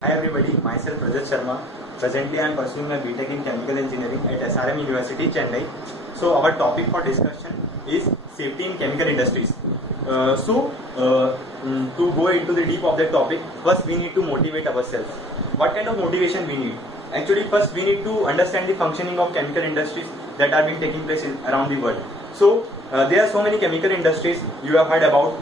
Hi everybody, myself Rajat Sharma. Presently I am pursuing my BTech in Chemical Engineering at SRM University, Chennai. So our topic for discussion is safety in chemical industries. To go into the deep of that topic, first we need to motivate ourselves. What kind of motivation we need? Actually, first we need to understand the functioning of chemical industries that are being taking place around the world. There are so many chemical industries you have heard about.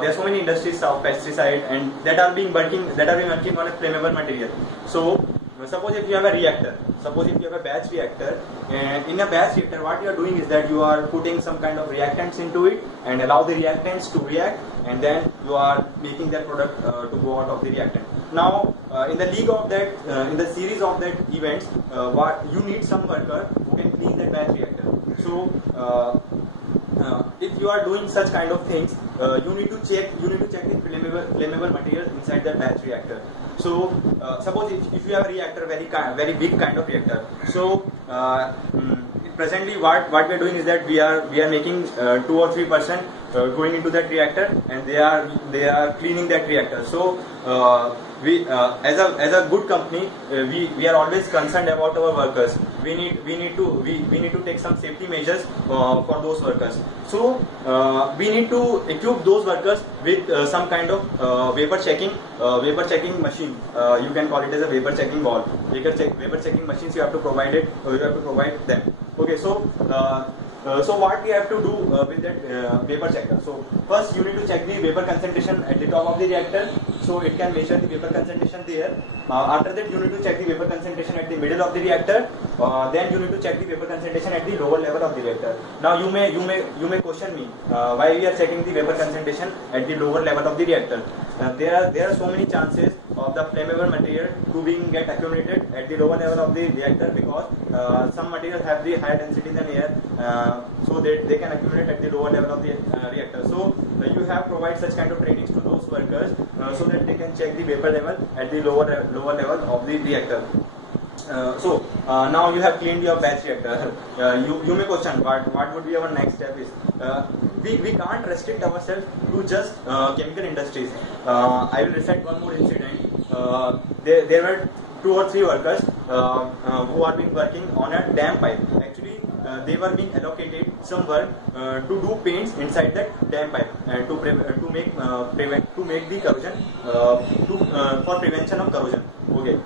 There are so many industries of pesticide and that are being working on a flammable material. Suppose if you have a reactor, suppose if you have a batch reactor, and in a batch reactor, what you are doing is that you are putting some kind of reactants into it and allow the reactants to react, and then you are making that product to go out of the reactant. Now, in the league of that, in the series of that events, what you need some worker who can clean that batch reactor. If you are doing such kind of things, you need to check the flammable material inside that batch reactor. Suppose if you have a reactor, very big kind of reactor. Presently what we are doing is that we are making 2 or 3% going into that reactor, and they are cleaning that reactor. We as a good company, we are always concerned about our workers. We need to take some safety measures for those workers. We need to equip those workers with some kind of vapor checking machine. You can call it as a vapor checking ball. Vapor checking machines you have to provide them. Okay, so what we have to do with that vapor checker? So first you need to check the vapor concentration at the top of the reactor, so it can measure the vapor concentration there. After that you need to check the vapor concentration at the middle of the reactor. Then you need to check the vapor concentration at the lower level of the reactor. Now you may question me why we are checking the vapor concentration at the lower level of the reactor. There are so many chances of the flammable material to get accumulated at the lower level of the reactor, because some materials have the higher density than air, so they can accumulate at the lower level of the reactor. So you have provide such kind of trainings to those workers so that they can check the vapor level at the lower level of the reactor. Now you have cleaned your batch reactor. You may question what would be our next step is. We can't restrict ourselves to just chemical industries. I will recite one more incident. There were 2 or 3 workers who are being working on a dam pipe. Actually, they were being allocated some work to do paints inside that dam pipe and to make the corrosion for prevention of corrosion. Okay,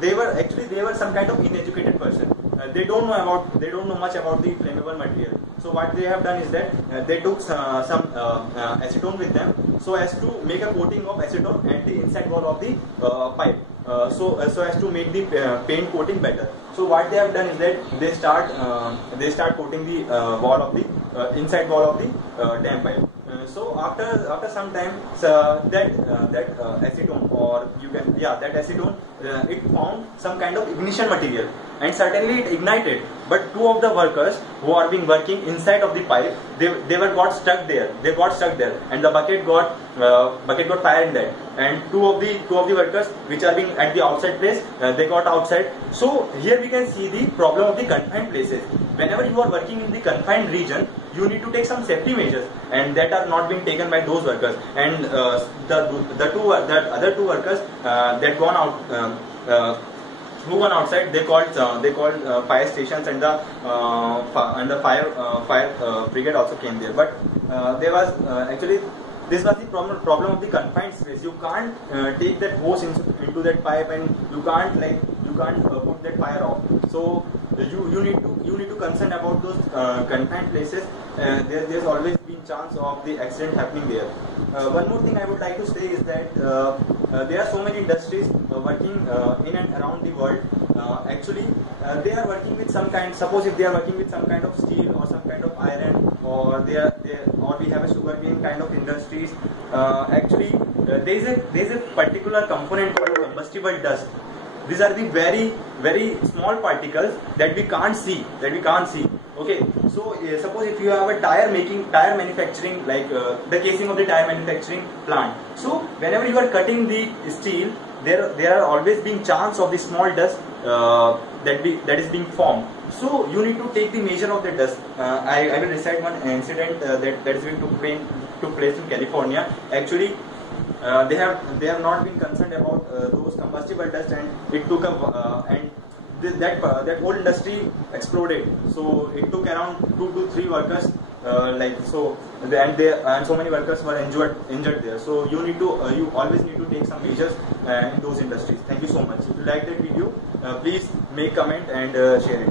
they were some kind of uneducated person. They don't know much about the flammable material. So what they have done is that they took some acetone with them, so as to make a coating of acetone at the inside wall of the pipe. So as to make the paint coating better. So what they have done is that they start coating the wall of the inside wall of the dam pipe. So after some time, that acetone, or that acetone, it found some kind of ignition material, and certainly it ignited. But 2 of the workers who are being working inside of the pipe, they got stuck there. And the bucket got fire in that. And two of the workers which are being at the outside place, they got outside. So here we can see the problem of the confined places. Whenever you are working in the confined region, you need to take some safety measures, and that are not being taken by those workers. And the other 2 workers that gone out. Who went outside? They called fire stations, and the fire brigade also came there. But there was actually this was the problem of the confined space. You can't take that hose into that pipe, and you can't put that fire off. So you need to concern about those confined places. There's always been chance of the accident happening there. One more thing I would like to say is that there are so many industries working in and around the world. Actually, they are working with some kind. Suppose if they are working with some kind of steel or some kind of iron, or we have a sugarcane kind of industries. Actually, there is a particular component called combustible dust. These are the very, very small particles that we can't see. Okay, so suppose if you have a tire manufacturing, like the casing of the tire manufacturing plant. So whenever you are cutting the steel, there are always being chance of the small dust that is being formed. So you need to take the measure of the dust. I will recite one incident that is going to took place in California. Actually, they have not been concerned about those combustible dust, and it took that whole industry exploded. So it took around 2 to 3 workers, and so many workers were injured there. So you always need to take some measures in those industries. Thank you so much. If you like that video, please make comment and share it.